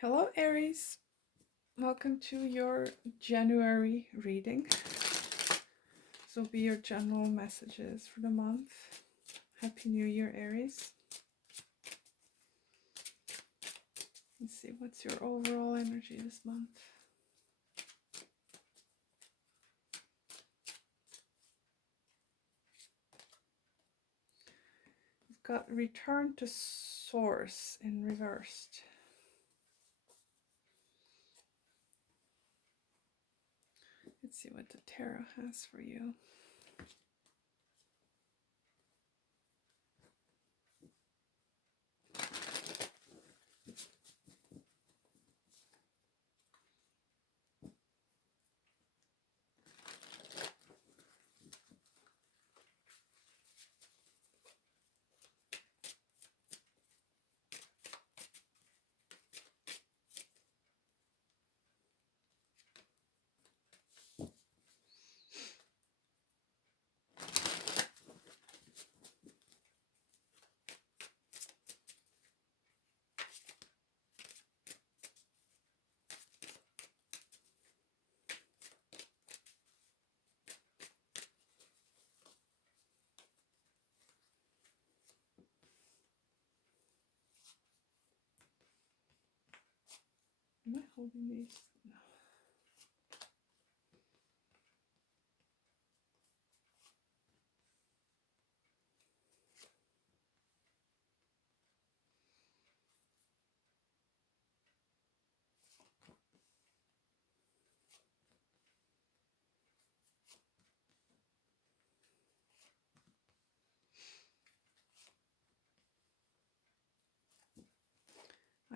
Hello, Aries. Welcome to your January reading. This will be your general messages for the month. Happy New Year, Aries. Let's see, what's your overall energy this month? We've got Return to Source in reversed. Let's see what the tarot has for you. Am I holding these? No.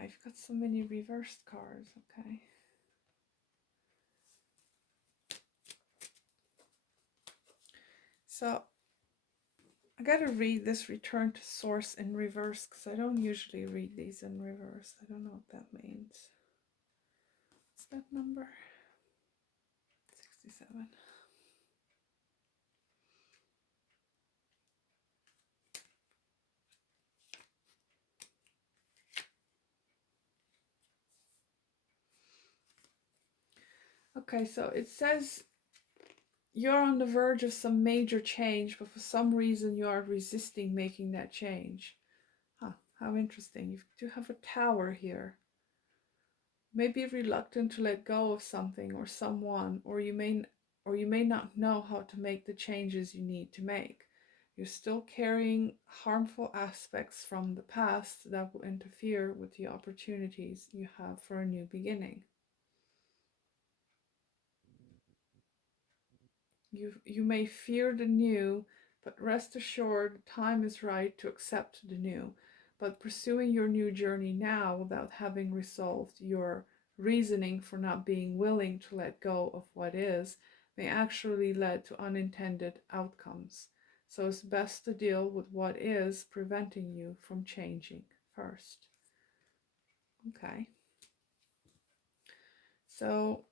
I've got so many reversed cards, okay. So I gotta read this Return to Source in reverse because I don't usually read these in reverse. I don't know what that means. What's that number? 67. Okay, so it says you're on the verge of some major change, but for some reason you are resisting making that change. Huh, how interesting. You do have a tower here. Maybe reluctant to let go of something or someone, or you may not know how to make the changes you need to make. You're still carrying harmful aspects from the past that will interfere with the opportunities you have for a new beginning. You may fear the new, but rest assured the time is right to accept the new. But pursuing your new journey now without having resolved your reasoning for not being willing to let go of what is may actually lead to unintended outcomes. So it's best to deal with what is preventing you from changing first. Okay. So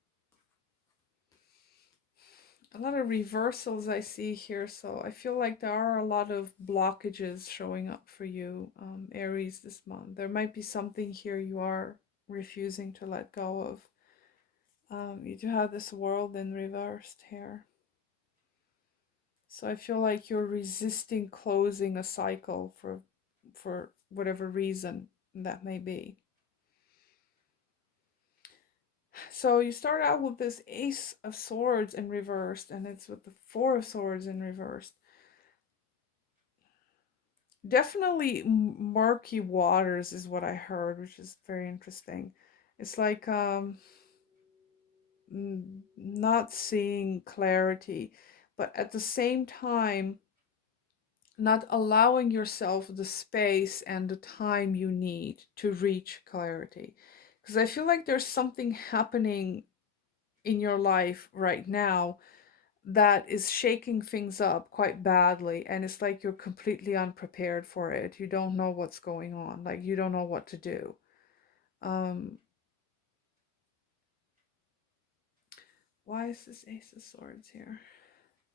a lot of reversals I see here, so I feel like there are a lot of blockages showing up for you, Aries, this month. There might be something here you are refusing to let go of. You do have this world in reversed here. So I feel like you're resisting closing a cycle for whatever reason that may be. So you start out with this Ace of Swords in reversed, and it's with the Four of Swords in reversed. Definitely murky waters is what I heard, which is very interesting. It's like not seeing clarity, but at the same time not allowing yourself the space and the time you need to reach clarity. Because I feel like there's something happening in your life right now that is shaking things up quite badly, and it's like you're completely unprepared for it. You don't know what's going on, like you don't know what to do. um why is this Ace of Swords here?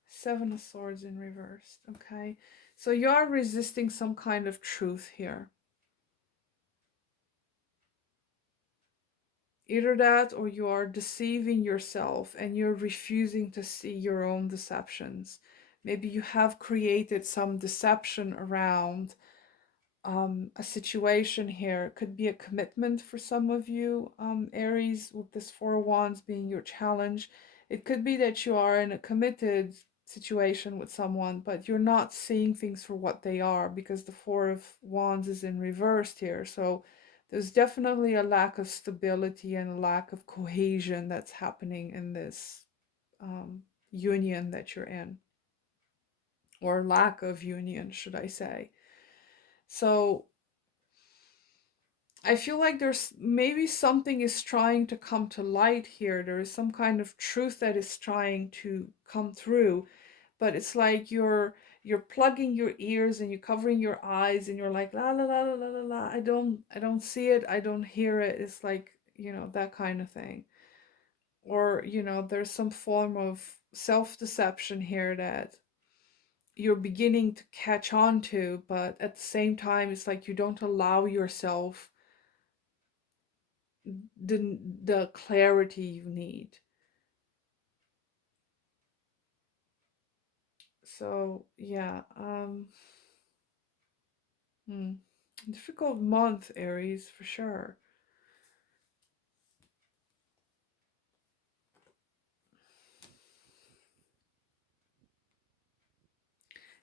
Seven of Swords in reversed. Okay, so you are resisting some kind of truth here. Either that or you are deceiving yourself and you're refusing to see your own deceptions. Maybe you have created some deception around a situation here. It could be a commitment for some of you, Aries, with this Four of Wands being your challenge. It could be that you are in a committed situation with someone, but you're not seeing things for what they are because the Four of Wands is in reversed here. So there's definitely a lack of stability and a lack of cohesion that's happening in this union that you're in, or lack of union, should I say. So I feel like there's maybe something is trying to come to light here. There is some kind of truth that is trying to come through, but it's like you're plugging your ears and you're covering your eyes and you're like la la la la la la la. I don't see it. I don't hear it. It's like, that kind of thing. Or, there's some form of self-deception here that you're beginning to catch on to, but at the same time it's like you don't allow yourself the clarity you need. So yeah, hmm, difficult month, Aries, for sure.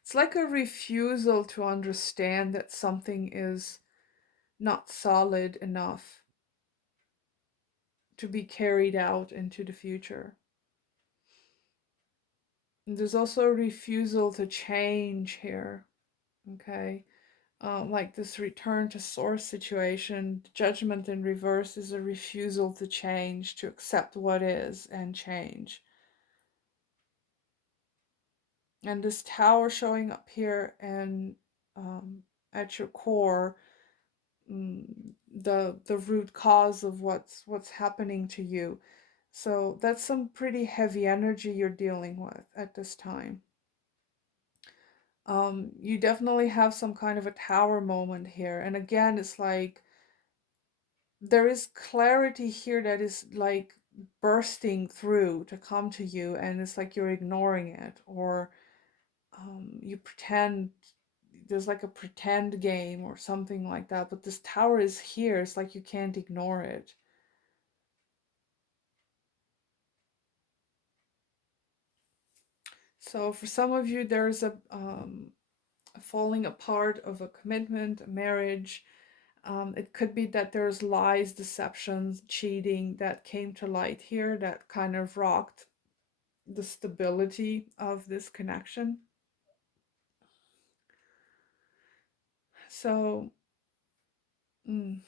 It's like a refusal to understand that something is not solid enough to be carried out into the future. And there's also a refusal to change here. Okay. Like this return to source situation, judgment in reverse is a refusal to change, to accept what is and change. And this tower showing up here and at your core, mm, the root cause of what's happening to you. So that's some pretty heavy energy you're dealing with at this time. You definitely have some kind of a tower moment here, and again, it's like there is clarity here that is like bursting through to come to you, and it's like you're ignoring it, or you pretend there's like a pretend game or something like that, but this tower is here. It's like you can't ignore it. So for some of you, there's a falling apart of a commitment, a marriage. It could be that there's lies, deceptions, cheating that came to light here that kind of rocked the stability of this connection. So, mm,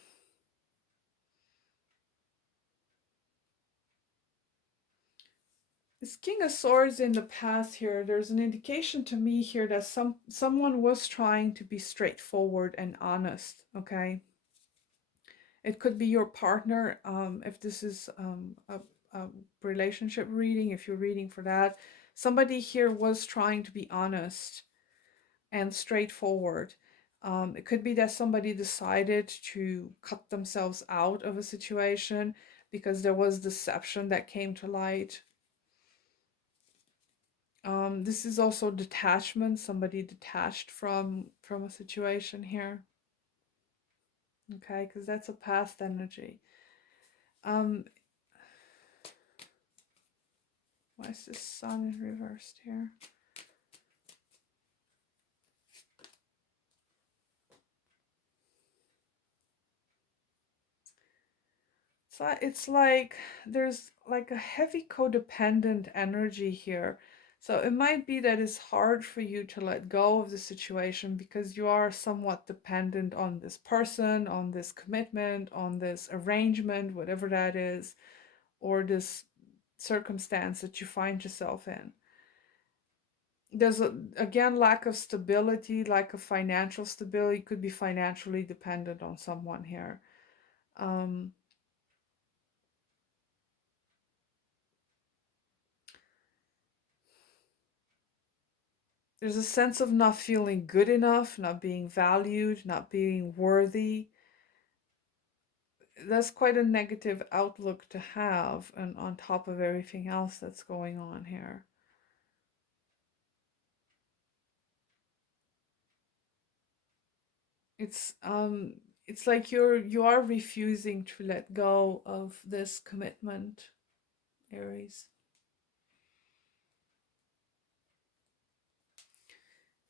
this King of Swords in the past here, there's an indication to me here that someone was trying to be straightforward and honest, okay? It could be your partner, if this is a relationship reading, if you're reading for that. Somebody here was trying to be honest and straightforward. It could be that somebody decided to cut themselves out of a situation because there was deception that came to light. This is also detachment, somebody detached from a situation here. Okay, because that's a past energy. Um, why is this sun in reversed here? So it's like there's like a heavy codependent energy here. So it might be that it's hard for you to let go of the situation because you are somewhat dependent on this person, on this commitment, on this arrangement, whatever that is, or this circumstance that you find yourself in. There's again lack of stability, lack of financial stability. You could be financially dependent on someone here. Um, there's a sense of not feeling good enough, not being valued, not being worthy. that's quite a negative outlook to have, and on top of everything else that's going on here. It's it's like you are refusing to let go of this commitment, Aries.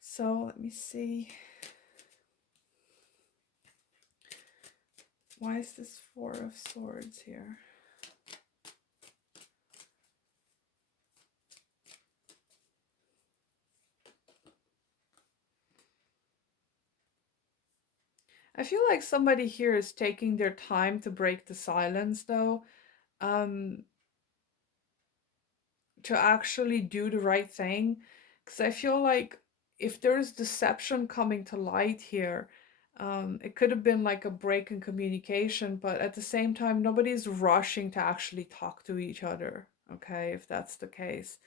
So let me see. Why is this Four of Swords here? I feel like somebody here is taking their time to break the silence, though, um, to actually do the right thing. Because I feel like if there's deception coming to light here, it could have been like a break in communication, but at the same time, nobody's rushing to actually talk to each other, okay, if that's the case.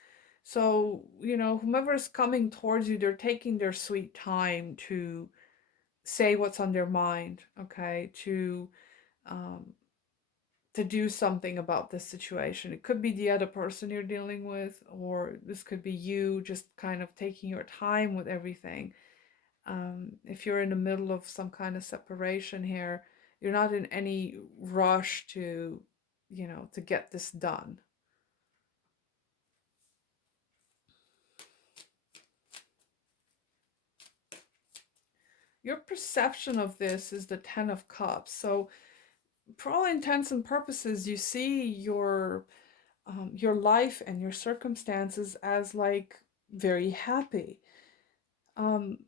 So, whomever's coming towards you, they're taking their sweet time to say what's on their mind, okay, um, to do something about this situation. It could be the other person you're dealing with, or this could be you just kind of taking your time with everything. If you're in the middle of some kind of separation here, you're not in any rush to get this done. Your perception of this is the Ten of Cups. So, for all intents and purposes, you see your life and your circumstances as like very happy. Um,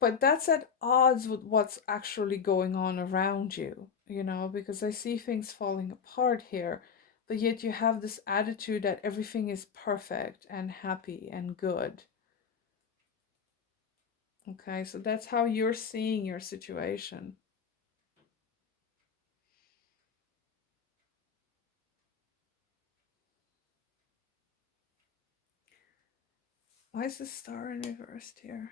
but that's at odds with what's actually going on around you, because I see things falling apart here, but yet you have this attitude that everything is perfect and happy and good. Okay, so that's how you're seeing your situation. Why is the Star in reversed here?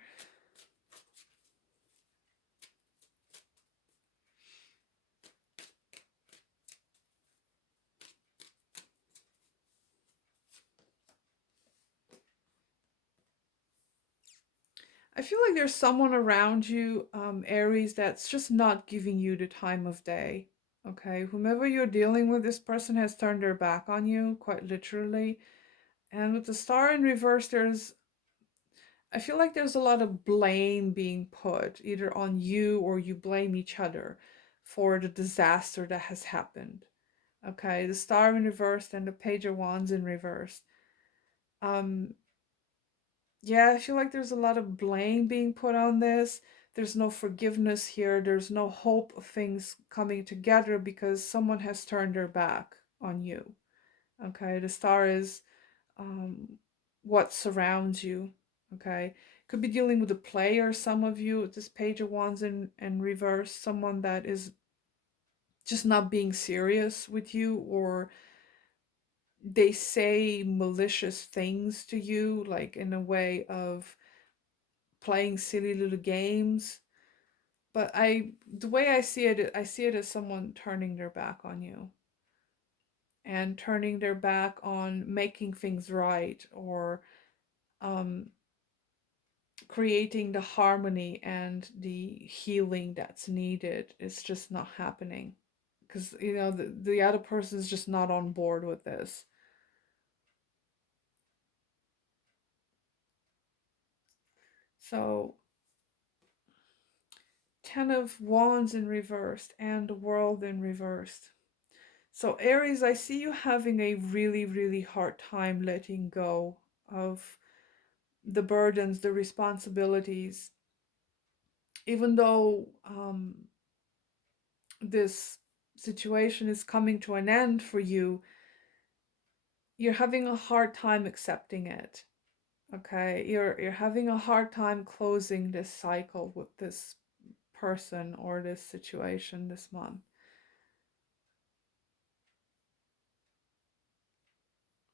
I feel like there's someone around you, Aries, that's just not giving you the time of day. Okay, whomever you're dealing with, this person has turned their back on you, quite literally. And with the Star in reverse, I feel like there's a lot of blame being put either on you, or you blame each other for the disaster that has happened. Okay, the Star in reverse and the Page of Wands in reverse. Um, Yeah, I feel like there's a lot of blame being put on this. There's no forgiveness here. There's no hope of things coming together because someone has turned their back on you. Okay, the Star is um, what surrounds you. Okay, could be dealing with a player, some of you, this Page of Wands in reverse, someone that is just not being serious with you, or they say malicious things to you, like in a way of playing silly little games. But the way I see it as someone turning their back on you, and turning their back on making things right, or um, creating the harmony and the healing that's needed. It's just not happening because the other person is just not on board with this. So, Ten of Wands in reversed and the World in reversed. So, Aries, I see you having a really, really hard time letting go of the burdens, the responsibilities, even though this situation is coming to an end for you, you're having a hard time accepting it. Okay, you're having a hard time closing this cycle with this person or this situation this month.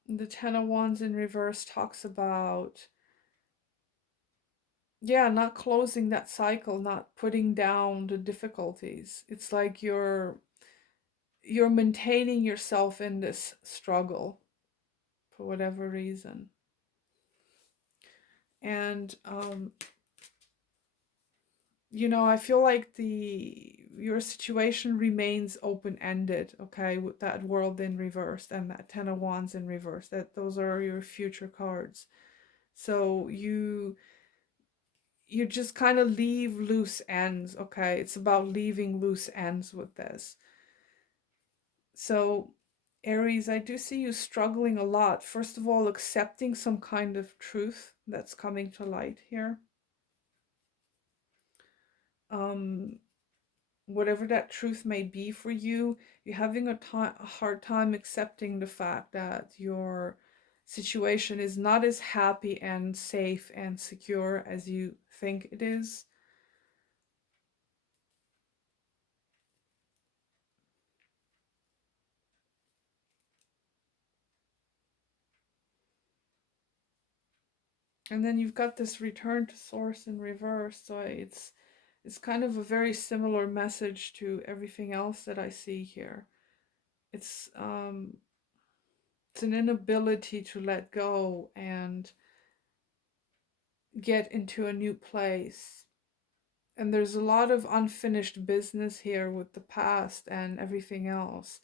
The Ten of Wands in reverse talks about, yeah, not closing that cycle, not putting down the difficulties. It's like you're maintaining yourself in this struggle for whatever reason. And you know, I feel like your situation remains open-ended, okay, with that World in reverse and that Ten of Wands in reverse. That those are your future cards. So you just kind of leave loose ends, okay? It's about leaving loose ends with this. So Aries, I do see you struggling a lot. First of all, accepting some kind of truth that's coming to light here. Um, Whatever that truth may be for you, you're having a hard time accepting the fact that your situation is not as happy and safe and secure as you think it is. And then you've got this return to source in reverse, so it's kind of a very similar message to everything else that I see here. It's um it's an inability to let go and get into a new place. And there's a lot of unfinished business here with the past and everything else.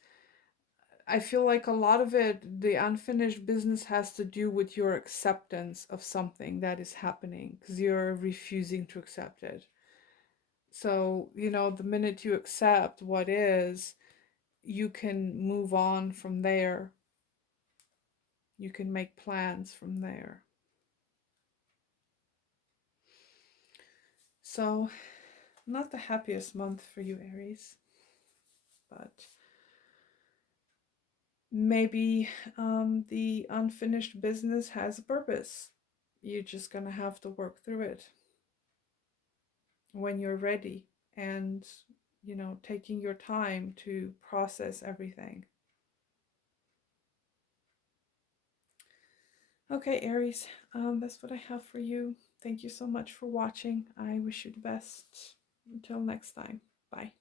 I feel like a lot of it, the unfinished business, has to do with your acceptance of something that is happening because you're refusing to accept it. So, you know, the minute you accept what is, you can move on from there. You can make plans from there. So, not the happiest month for you, Aries, but maybe the unfinished business has a purpose. You're just gonna have to work through it when you're ready and, you know, taking your time to process everything. Okay, Aries, that's what I have for you. Thank you so much for watching. I wish you the best. Until next time. Bye.